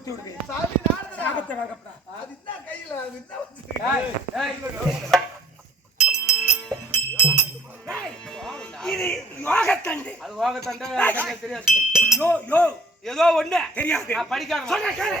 முடித்து விடுவேன். சாமி நாரதரா சாபத்தை வாங்கப்பா. அது என்ன கையில அது என்ன வச்சிருக்க? இது யோகத்தண்டு. அது யோகத்தண்டு தெரியாது. யோ யோ ஏதோ ஒண்ணு தெரியாது. படிக்காம சொல்ல கேளு.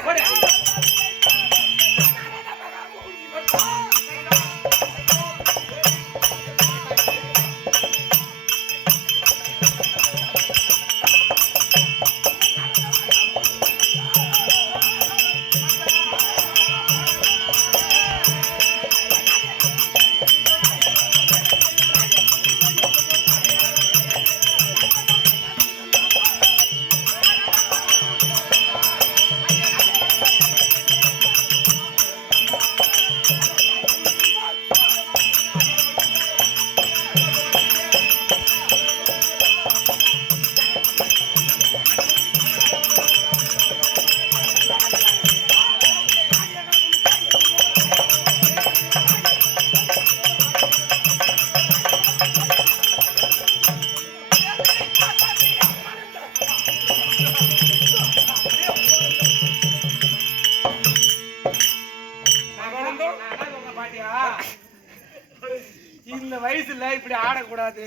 இந்த வயசுல இப்படி ஆடக்கூடாது.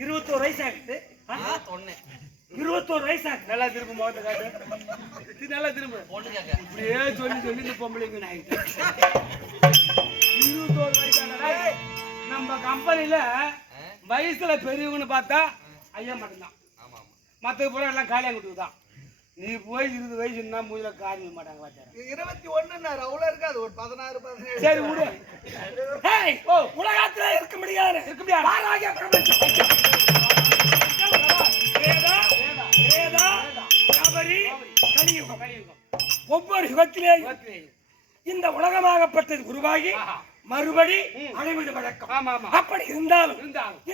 21 வயசு ஆகுது. 21 வயசு ஆகுது. நல்லா திரும்ப முகத்தை காட்டு. நல்லா திரும்ப இப்படியே சொல்லி சொல்லி இந்த பொம்பளைங்க ஆகிட்டு 21 வயசான நம்ம கம்பெனில வயசுல பெரியவங்கன்னு பார்த்தா ஐயா மட்டும்தான். மற்ற பூரா எல்லாம் காலியாக கொடுத்துதான். நீ போய் 20 வயசுன்னா மூஞ்சில காரிய மாட்டாங்க. 21 அவ்வளவு இருக்காது. ஒரு 16 17. சரி விடு. உலகத்துல இருக்க முடியாது. வாராகிய பிரபஞ்சம். ஒவ்வொரு யுகத்திலேயும் இந்த உலகமாகப்பட்டது உருவாகி மறுபடி அடைவது வழக்கம். அப்படி இருந்தாலும்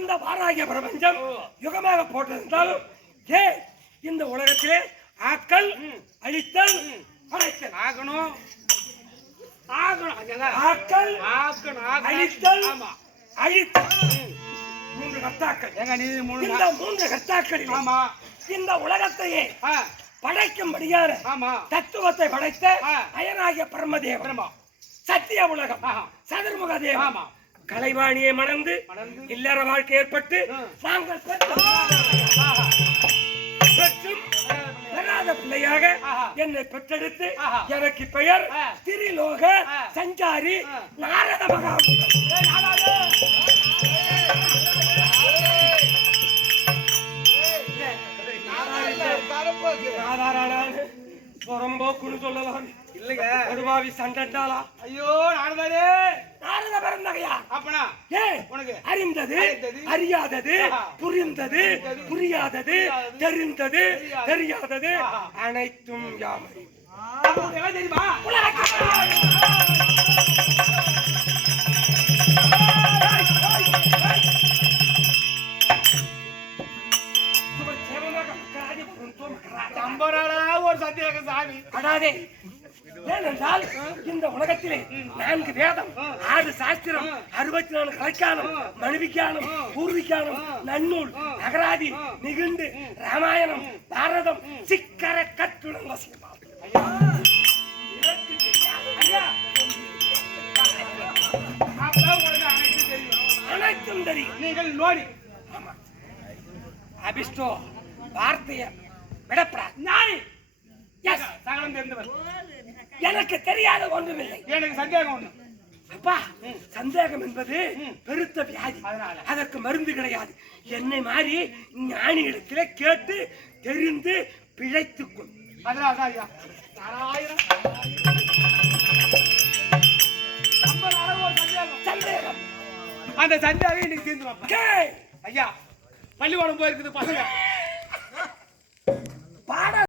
இந்த வாராகிய பிரபஞ்சம் யுகமாக போட்டிருந்தாலும் இந்த உலகத்திலே ஆக்கல் அழித்தல் படைத்தல் ஆகணும். ஆக்கல் அழித்தல் அழித்தல் 3 கர்த்தாக்கள். இந்த 3 கர்த்தாக்களில் இந்த உலகத்தையே படைக்கும்படியான தத்துவத்தை படைத்த அயனாகிய பிரம்மதேவன் சத்திய உலகம் சதுர்முக தேவன் கலைவாணியை மணந்து இல்லற வாழ்க்கை ஏற்பட்டு நாங்கள் பெற்றும் பெறாத பிள்ளையாக என்னை பெற்றெடுத்து எனக்கு பெயர் திரிலோக சஞ்சாரி நாரத மகாமுனி. புறம்போக்குன்னு சொல்லலாம் இல்லைங்க. ஒருவாவி சண்டாலா. ஐயோ நாரதரே நாரத பிறந்தகையா. அப்பனா உனக்கு அறிந்தது அறியாதது புரிந்தது புரியாதது தெரிந்தது தெரியாதது அனைத்தும் யாமை தெரியுமா? ஒரு சத்தியாக சாமி அடாதே. ஏனென்றால் இந்த உலகத்திலே 4 வேதம் 6 சாஸ்திரம் 64 கலைக்கானம் மனுவிக்கானம் பூர்விக்கானம் நன்னூல் அகராதி நிகுண்டு ராமாயணம் பாரதம் சிக்கர கட்டுடன் வசியமாகும். அனைத்தும் தெரியும். நீங்கள் நோடி அபிஷ்டோ வார்த்தைய விடப்படா. நானே சகலம் தெரிந்தவர். எனக்கு தெரியாத ஒன்றுமில்லை. எனக்கு சந்தேகம் ஒண்ணு. அப்பா சந்தேகம் என்பது பெருத்த வியாதி. அதற்கு மருந்து கிடையாது. என்னை மாதிரி ஞானியிடத்திலே கேட்டு தெரிந்து பிழைத்துக்கொள். அதனால்தான் ஐயா சந்தேகம். அந்த சந்தேகம் இன்னைக்கு தீர்ந்து ஐயா பள்ளிக்கூடம் போயிருக்குது பசங்க.